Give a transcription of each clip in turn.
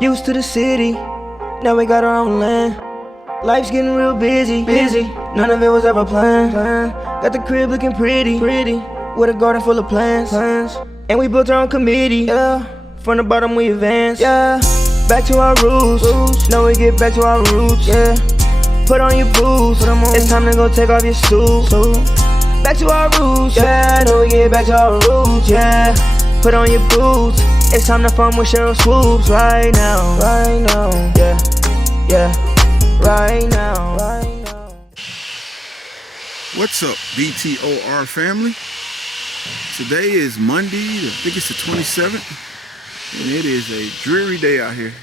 Used to the city, now we got our own land. Life's getting real busy. None of it was ever planned. Got the crib looking pretty, with a garden full of plants. And we built our own committee, yeah. From the bottom we advance, yeah. Back to our roots, now we get back to our roots, yeah. Put on your boots, it's time to go take off your suit. Back to our roots, yeah. Now we get back to our roots, yeah. Put on your boots, it's time to fun with Cheryl Swoops right now, yeah, right now. What's up, BTOR family? Today is Monday, I think it's the 27th, and it is a dreary day out here.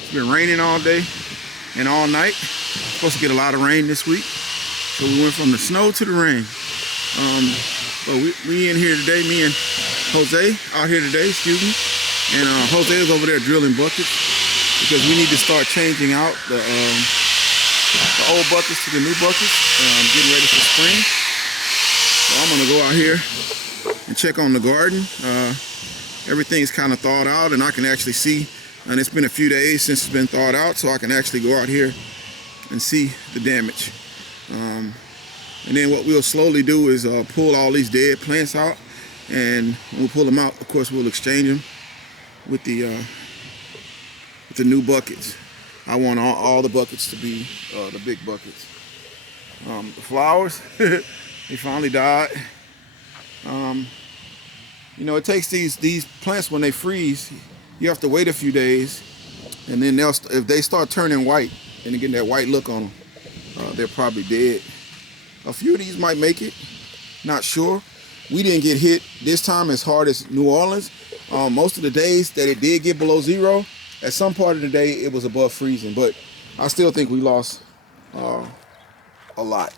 It's been raining all day and all night. Supposed to get a lot of rain this week, so we went from the snow to the rain. But we in here today, me and Jose out here today, and Jose is over there drilling buckets because we need to start changing out the old buckets to the new buckets, getting ready for spring. So I'm gonna go out here and check on the garden. Everything's kind of thawed out, and I can actually see, and it's been a few days since it's been thawed out, so I can actually go out here and see the damage. And then what we'll slowly do is pull all these dead plants out, and when we pull them out, of course, we'll exchange them with the new buckets. I want all the buckets to be the big buckets. The flowers, they finally died. You know, it takes these plants, when they freeze, you have to wait a few days, and then if they start turning white and getting that white look on them, they're probably dead. A few of these might make it, not sure. We didn't get hit this time as hard as New Orleans. Most of the days that it did get below zero, at some part of the day it was above freezing, but I still think we lost a lot.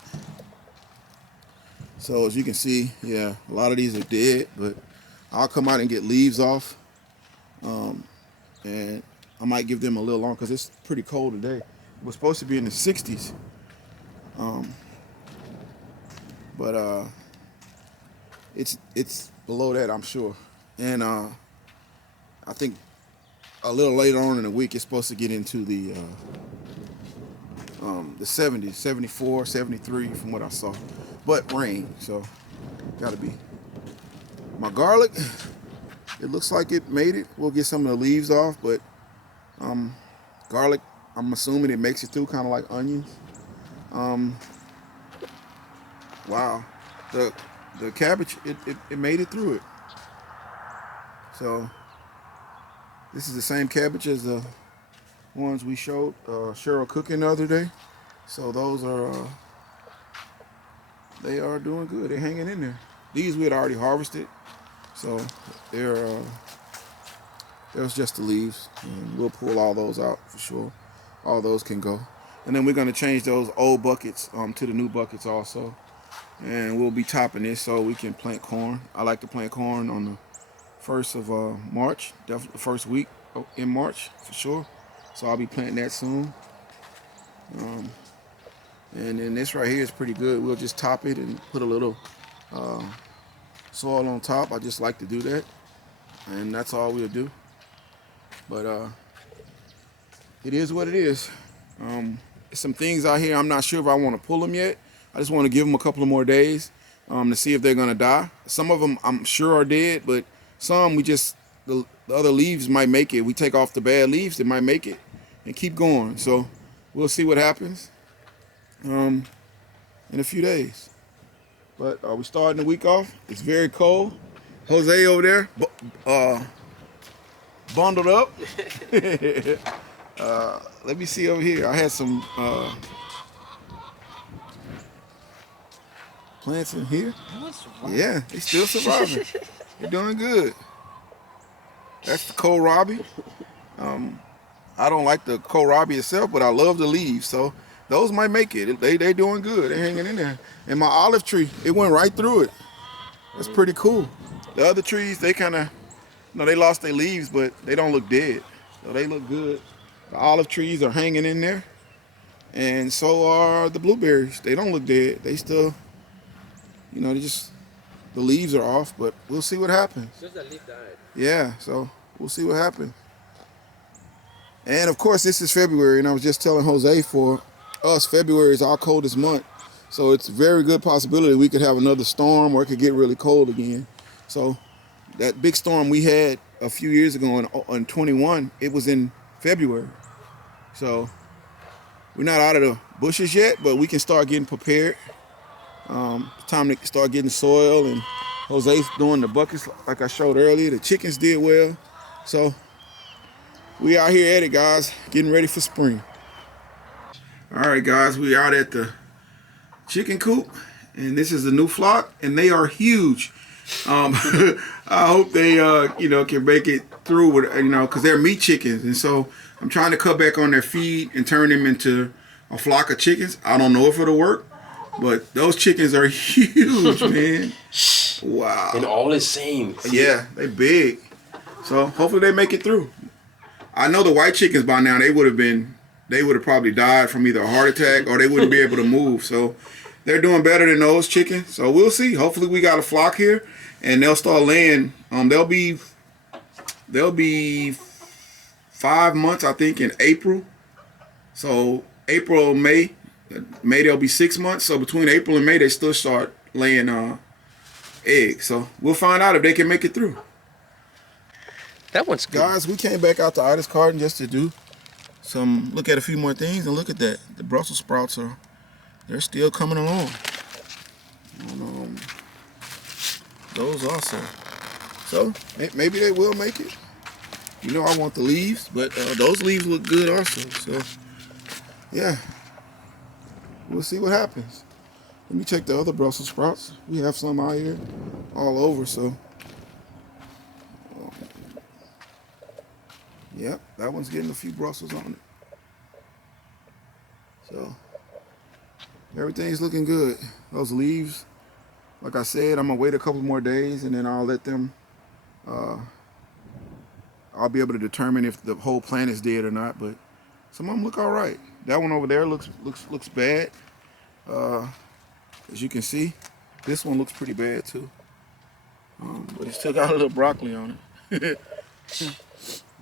So as you can see, yeah, a lot of these are dead, but I'll come out and get leaves off, and I might give them a little longer because it's pretty cold today. It was supposed to be in the 60s, but it's below that, I'm sure. And I think a little later on in the week it's supposed to get into the 70s, 74, 73 from what I saw. But rain, so gotta be. My garlic, it looks like it made it. We'll get some of the leaves off, but garlic, I'm assuming it makes it through, kind of like onions. Wow, the cabbage, it made it through it. So this is the same cabbage as the ones we showed Cheryl cooking the other day. So those are they are doing good. They're hanging in there. These we had already harvested, so they're there's just the leaves, and we'll pull all those out for sure. All those can go, and then we're going to change those old buckets to the new buckets also. And we'll be topping this so we can plant corn. I like to plant corn on the 1st of March, definitely the first week in March for sure. So I'll be planting that soon. And then this right here is pretty good. We'll just top it and put a little soil on top. I just like to do that, and that's all we'll do. But it is what it is. Some things out here, I'm not sure if I want to pull them yet. I just want to give them a couple of more days to see if they're going to die. Some of them I'm sure are dead, but some the other leaves might make it. We take off the bad leaves, they might make it and keep going. So we'll see what happens in a few days. But we're starting the week off. It's very cold. Jose over there bundled up. Let me see over here. I had some plants in here. Yeah, they still surviving. They're doing good. That's the kohlrabi. I don't like the kohlrabi itself, but I love the leaves, so those might make it. They doing good. They're hanging in there. And my olive tree, it went right through it. That's pretty cool. The other trees, they kind of, they lost their leaves, but they don't look dead. So they look good. The olive trees are hanging in there, and so are the blueberries. They don't look dead. They still, the leaves are off, but we'll see what happens. Just the leaf died. Yeah, so we'll see what happens. And of course, this is February, and I was just telling Jose, for us, February is our coldest month. So it's a very good possibility we could have another storm, or it could get really cold again. So that big storm we had a few years ago in 21, it was in February. So we're not out of the bushes yet, but we can start getting prepared. Time to start getting soil, and Jose's doing the buckets like I showed earlier. The chickens did well. So we out here at it, guys, getting ready for spring. All right, guys, we out at the chicken coop, and this is the new flock, and they are huge. I hope they, can make it through with, because they're meat chickens, and so I'm trying to cut back on their feed and turn them into a flock of chickens. I don't know if it'll work, but those chickens are huge, man. Wow. And all the same. Yeah, they big. So hopefully they make it through. I know the white chickens by now, they would have probably died from either a heart attack, or they wouldn't be able to move. So they're doing better than those chickens. So we'll see. Hopefully we got a flock here, and they'll start laying. They'll be 5 months, I think, in April. So April, May they'll be 6 months. So between April and May, they still start laying eggs. So we'll find out if they can make it through. That one's good. Guys, we came back out to Ida's garden just to look at a few more things, and look at that. The Brussels sprouts they're still coming along. And, those also. So maybe they will make it. I want the leaves, but those leaves look good also. So yeah, we'll see what happens. Let me check the other Brussels sprouts. We have some out here all over, so. Yep, that one's getting a few Brussels on it. So everything's looking good. Those leaves, like I said, I'm gonna wait a couple more days, and then I'll let them. I'll be able to determine if the whole plant is dead or not. But some of them look all right. That one over there looks bad. As you can see, this one looks pretty bad too. But it still got a little broccoli on it.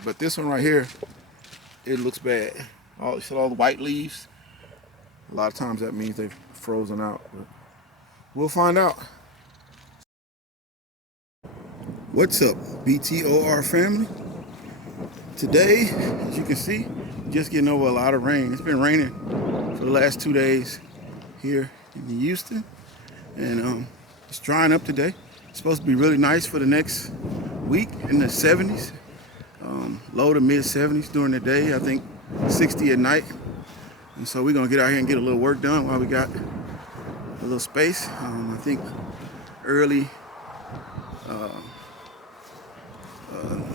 But this one right here, it looks bad. All the white leaves. A lot of times that means they've frozen out. But we'll find out. What's up, BTOR family? Today, as you can see, just getting over a lot of rain. It's been raining for the last 2 days here in Houston, and it's drying up today. It's supposed to be really nice for the next week, in the 70s. Low to mid 70s during the day, I think 60 at night. And so we're gonna get out here and get a little work done while we got a little space. I think early,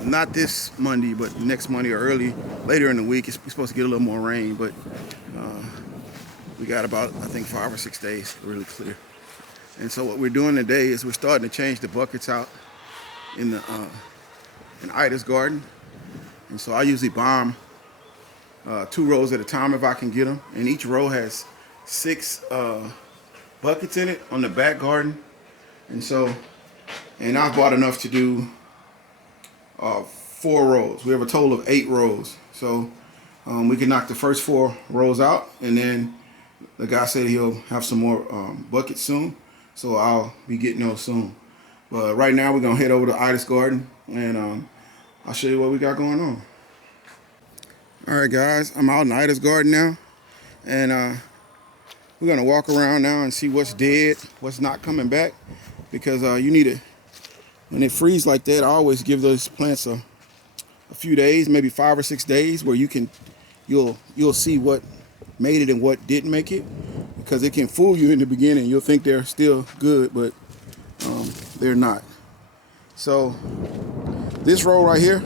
not this Monday, but next Monday, or later in the week, it's supposed to get a little more rain, but we got about, I think, 5 or 6 days really clear. And so what we're doing today is we're starting to change the buckets out in Ida's garden. And so I usually bomb 2 rows at a time if I can get them. And each row has 6 buckets in it on the back garden. And I've bought enough to do 4 rows. We have a total of 8 rows. So we can knock the first 4 rows out, and then the guy said he'll have some more buckets soon. So I'll be getting those soon. But right now we're gonna head over to Ida's garden, and I'll show you what we got going on. All right, guys, I'm out in Ida's garden now, and we're gonna walk around now and see what's dead, what's not coming back, because you need to, when it freezes like that, I always give those plants a few days, maybe 5 or 6 days, where you'll see what made it and what didn't make it, because it can fool you in the beginning. You'll think they're still good, but they're not. So this row right here,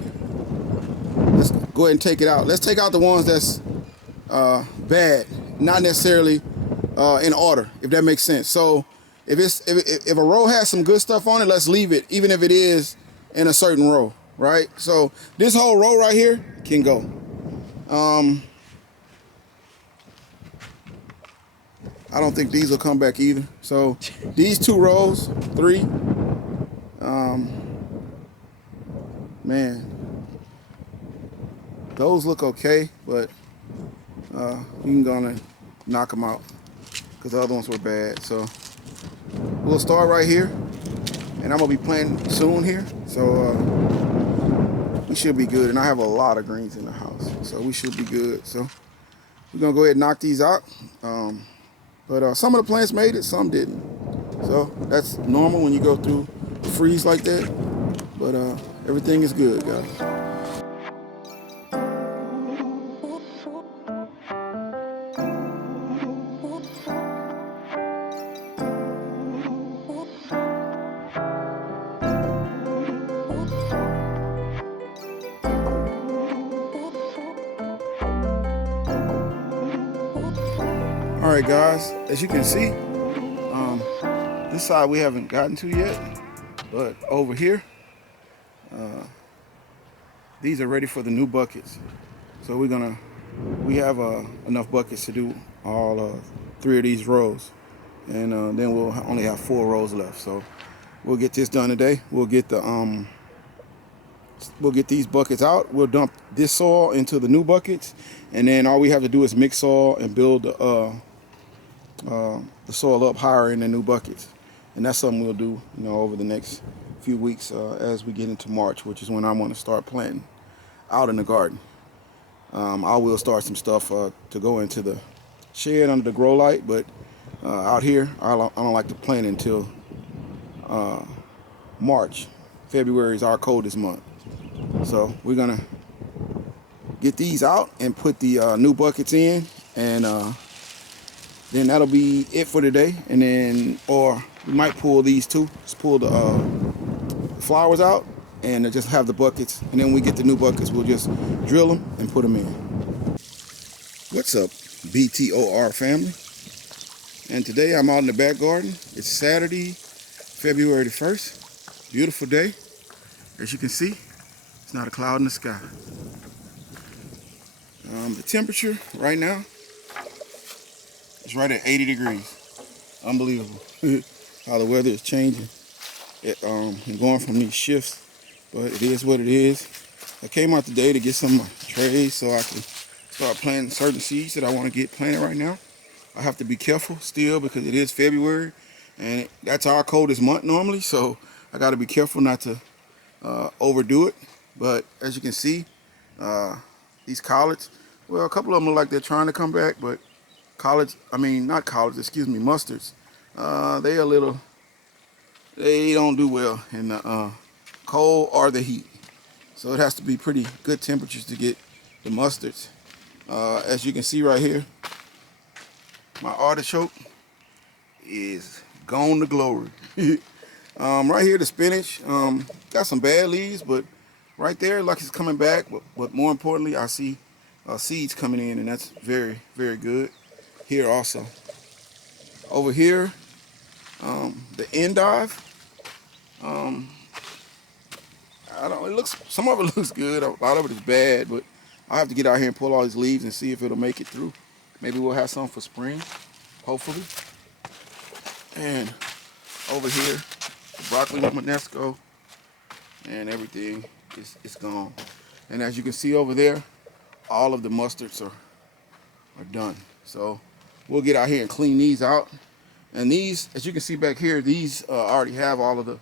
let's go ahead and take it out. Let's take out the ones that's bad, not necessarily in order, if that makes sense. So if a row has some good stuff on it, let's leave it, even if it is in a certain row, right? So this whole row right here can go. I don't think these will come back either. So these 2 rows, 3, man, those look okay, but we can gonna knock them out because the other ones were bad. So we'll start right here, and I'm gonna be planting soon here. So we should be good, and I have a lot of greens in the house, so we should be good. So we're gonna go ahead and knock these out. But some of the plants made it, some didn't. So that's normal when you go through a freeze like that. But everything is good, guys. All right, guys, as you can see, this side we haven't gotten to yet, but over here, these are ready for the new buckets. So we have enough buckets to do all 3 of these rows, and then we'll only have 4 rows left. So we'll get this done today. We'll get these buckets out. We'll dump this soil into the new buckets, and then all we have to do is mix soil and build the soil up higher in the new buckets. And that's something we'll do, over the next few weeks as we get into March, which is when I want to start planting out in the garden. I will start some stuff to go into the shed under the grow light, but out here I don't like to plant until March. February is our coldest month. So we're gonna get these out and put the new buckets in, and then that'll be it for today. And then, or we might pull these too. Just pull the flowers out and just have the buckets. And then when we get the new buckets, we'll just drill them and put them in. What's up, BTOR family? And today I'm out in the back garden. It's Saturday, February the 1st. Beautiful day. As you can see, it's not a cloud in the sky. The temperature right now is right at 80 degrees. Unbelievable how the weather is changing. And going from these shifts, but it is what it is. I came out today to get some trays so I can start planting certain seeds that I want to get planted right now. I have to be careful still because it is February, and that's our coldest month normally, so I got to be careful not to overdo it. But as you can see, these collards, well, a couple of them look like they're trying to come back, but mustards, they don't do well in the cold or the heat. So it has to be pretty good temperatures to get the mustards. As you can see right here, my artichoke is gone to glory. Right here, the spinach got some bad leaves, but right there, like it's coming back. But more importantly, I see seeds coming in, and that's very, very good. Here also. Over here, the endive. Some of it looks good. A lot of it is bad, but I have to get out here and pull all these leaves and see if it'll make it through. Maybe we'll have some for spring, hopefully. And over here, the broccoli romanesco and everything is gone. And as you can see over there, all of the mustards are done. So we'll get out here and clean these out. And these, as you can see back here, these already have all of the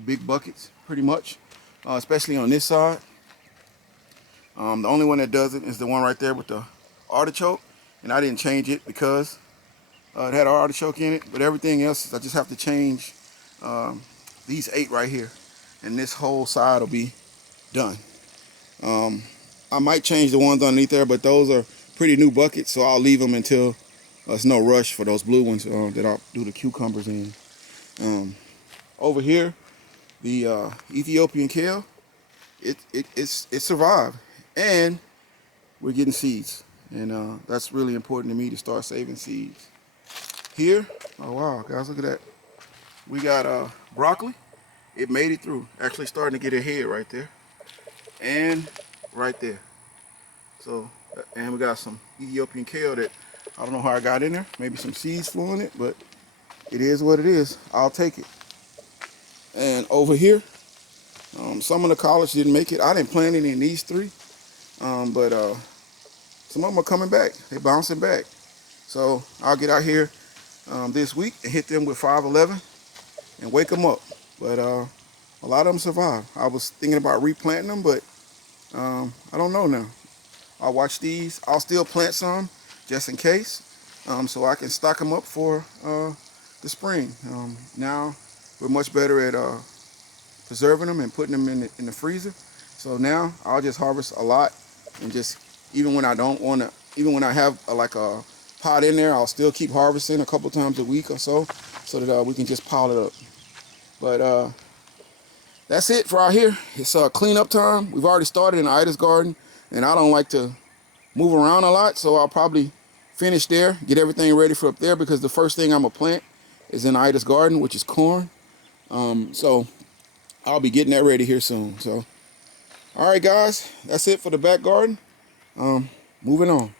big buckets pretty much, especially on this side. The only one that doesn't is the one right there with the artichoke, and I didn't change it because it had artichoke in it, but everything else, I just have to change these 8 right here, and this whole side will be done. I might change the ones underneath there, but those are pretty new buckets, so I'll leave them until there's no rush for those blue ones that I'll do the cucumbers in. Over here, the Ethiopian kale, it survived, and we're getting seeds, and that's really important to me to start saving seeds. Here, oh wow, guys, look at that. We got broccoli. It made it through. Actually starting to get a head right there, and right there. So, and we got some Ethiopian kale that I don't know how I got in there. Maybe some seeds flew in it, but it is what it is. I'll take it. And over here, some of the collards didn't make it. I didn't plant any in these 3. But some of them are coming back. They're bouncing back. So I'll get out here this week and hit them with 511 and wake them up. But a lot of them survive. I was thinking about replanting them, but I don't know now. I'll watch these. I'll still plant some just in case, so I can stock them up for the spring. Now we're much better at preserving them and putting them in the freezer. So now I'll just harvest a lot and just, even when I don't want to, even when I have like a pot in there, I'll still keep harvesting a couple times a week or so that we can just pile it up. But that's it for out here. It's cleanup time. We've already started in Ida's garden, and I don't like to move around a lot, so I'll probably finish there, get everything ready for up there, because the first thing I'm gonna plant is in Ida's garden, which is corn. So I'll be getting that ready here soon. So, all right, guys, that's it for the back garden. Moving on.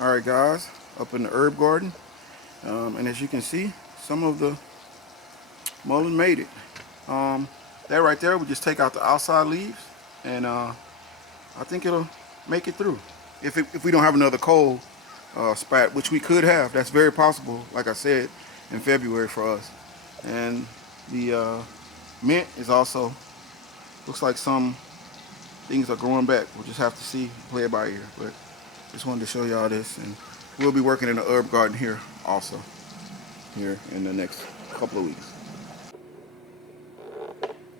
All right, guys, up in the herb garden, and as you can see, some of the mullein made it. That right there, we just take out the outside leaves, and I think it'll make it through. If we don't have another cold spat, which we could have, that's very possible, like I said, in February for us. And the mint is also, looks like some things are growing back. We'll just have to see, play it by ear. But just wanted to show y'all this, and we'll be working in the herb garden here also, here in the next couple of weeks.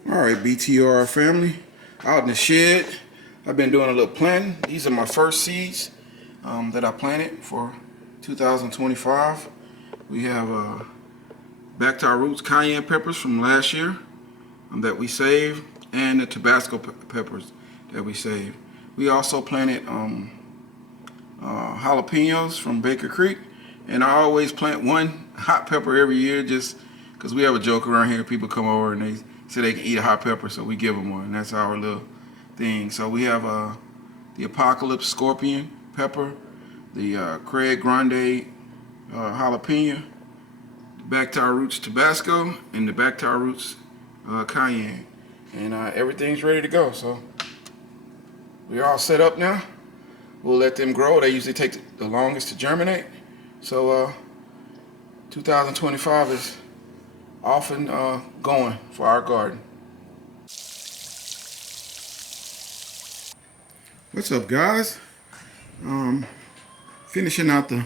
All right, BTR family, out in the shed, I've been doing a little planting. These are my first seeds that I planted for 2025. We have back to our roots cayenne peppers from last year that we saved, and the Tabasco peppers that we saved. We also planted jalapenos from Baker Creek, and I always plant one hot pepper every year, just because we have a joke around here. People come over and they say they can eat a hot pepper, so we give them one. That's our little thing. So we have the Apocalypse Scorpion pepper, the Craig Grande jalapeno, the Back to Our Roots Tabasco, and the Back to Our Roots cayenne. And everything's ready to go. So we're all set up now. We'll let them grow. They usually take the longest to germinate. So 2025 is off and going for our garden. What's up, guys? Finishing out the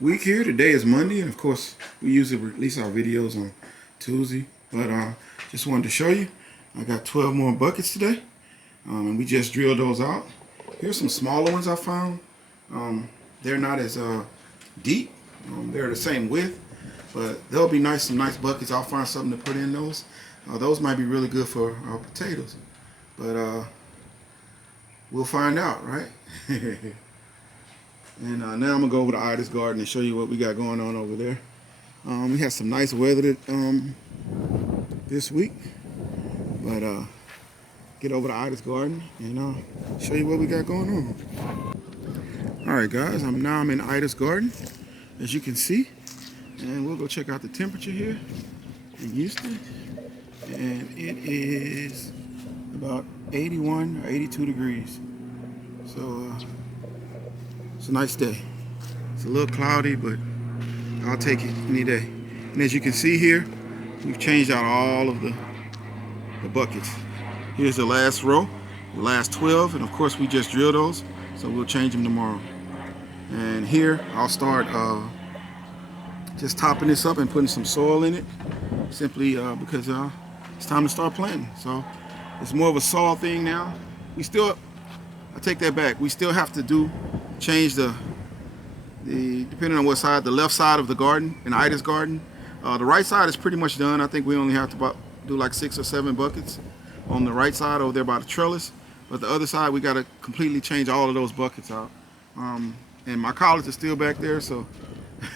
week here. Today is Monday, and of course we usually release our videos on Tuesday, but just wanted to show you I got 12 more buckets today, and we just drilled those out. Here's some smaller ones I found. They're not as deep. They're the same width, but they'll be nice, some nice buckets. I'll find something to put in those. Those might be really good for our potatoes, but we'll find out, right? And now I'm gonna go over to Ida's garden and show you what we got going on over there. We had some nice weather this week, but get over to Ida's garden and show you what we got going on. All right, guys, I'm in Ida's garden, as you can see, and we'll go check out the temperature here in Houston, and it is about 81 or 82 degrees. So it's a nice day. It's a little cloudy, but I'll take it any day. And as you can see here, we've changed out all of the buckets. Here's the last row, the last 12, and of course we just drilled those, so we'll change them tomorrow. And here I'll start just topping this up and putting some soil in it, simply because it's time to start planting. So it's more of a soil thing now. I take that back. We still have to change the depending on what side, the left side of the garden, in Ida's garden. The right side is pretty much done. I think we only have to do like 6 or 7 buckets on the right side over there by the trellis. But the other side, we got to completely change all of those buckets out. And my college is still back there, so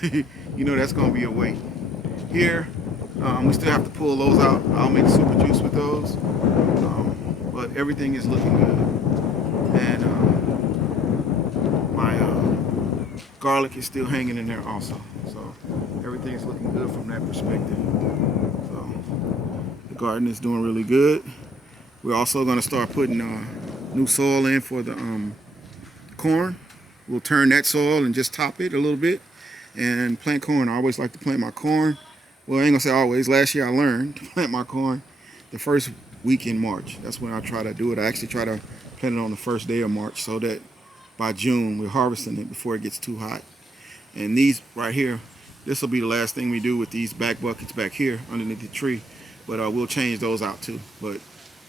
you know that's going to be a wait. Here, we still have to pull those out. I'll make super juice with those. But everything is looking good. And my garlic is still hanging in there also. So everything is looking good from that perspective. So the garden is doing really good. We're also going to start putting new soil in for the corn. We'll turn that soil and just top it a little bit and plant corn. I always like to plant my corn. Well, I ain't gonna say always. Last year I learned to plant my corn the first week in March. That's when I try to do it. I actually try to plant it on the first day of March so that by June we're harvesting it before it gets too hot. And these right here, this will be the last thing we do with these back buckets back here underneath the tree. But we'll change those out too. But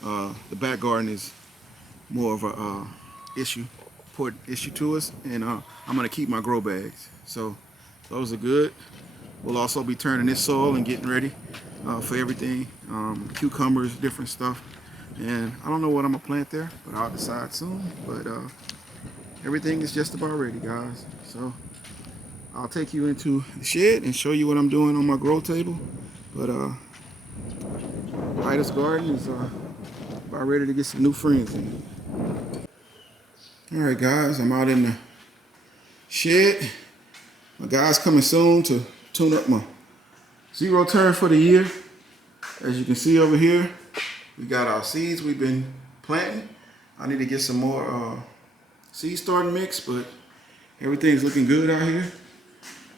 the back garden is more of a important issue to us. And I'm gonna keep my grow bags. So those are good. We'll also be turning this soil and getting ready for everything. Cucumbers, different stuff. And I don't know what I'm gonna plant there, but I'll decide soon. But everything is just about ready, guys. So I'll take you into the shed and show you what I'm doing on my grow table. But Ida's garden is about ready to get some new friends in. All right, guys, I'm out in the shed. My guy's coming soon to tune up my zero turn for the year. As you can see over here, we got our seeds we've been planting. I need to get some more seed starting mix, but everything's looking good out here.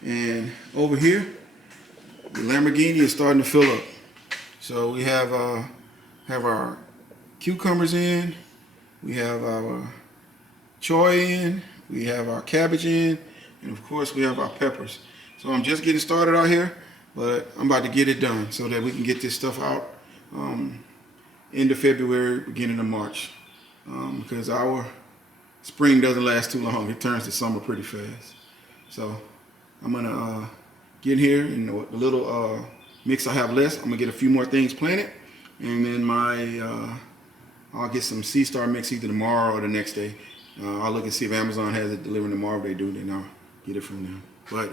And over here, the Lamborghini is starting to fill up. So we have our cucumbers in, we have our choy in, we have our cabbage in, and of course we have our peppers. So I'm just getting started out here, but I'm about to get it done so that we can get this stuff out end of February, beginning of March. Because our spring doesn't last too long. It turns to summer pretty fast. So I'm gonna get here and the little mix I have left, I'm gonna get a few more things planted, and then I'll get some Sea Star mix either tomorrow or the next day. I'll look and see if Amazon has it delivered tomorrow. If they do, then I'll get it from them. But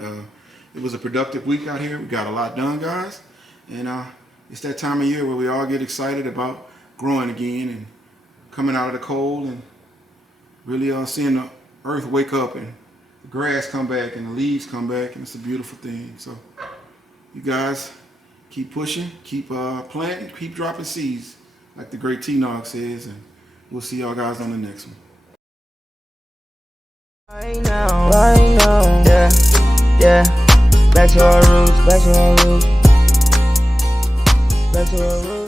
it was a productive week out here. We got a lot done, guys, and it's that time of year where we all get excited about growing again and coming out of the cold and really seeing the earth wake up and the grass come back and the leaves come back, and it's a beautiful thing. So you guys keep pushing, keep planting, keep dropping seeds, like the great T-Nog says, and we'll see y'all guys on the next one. Right now, yeah, back to our roots, back to our roots, back to our roots.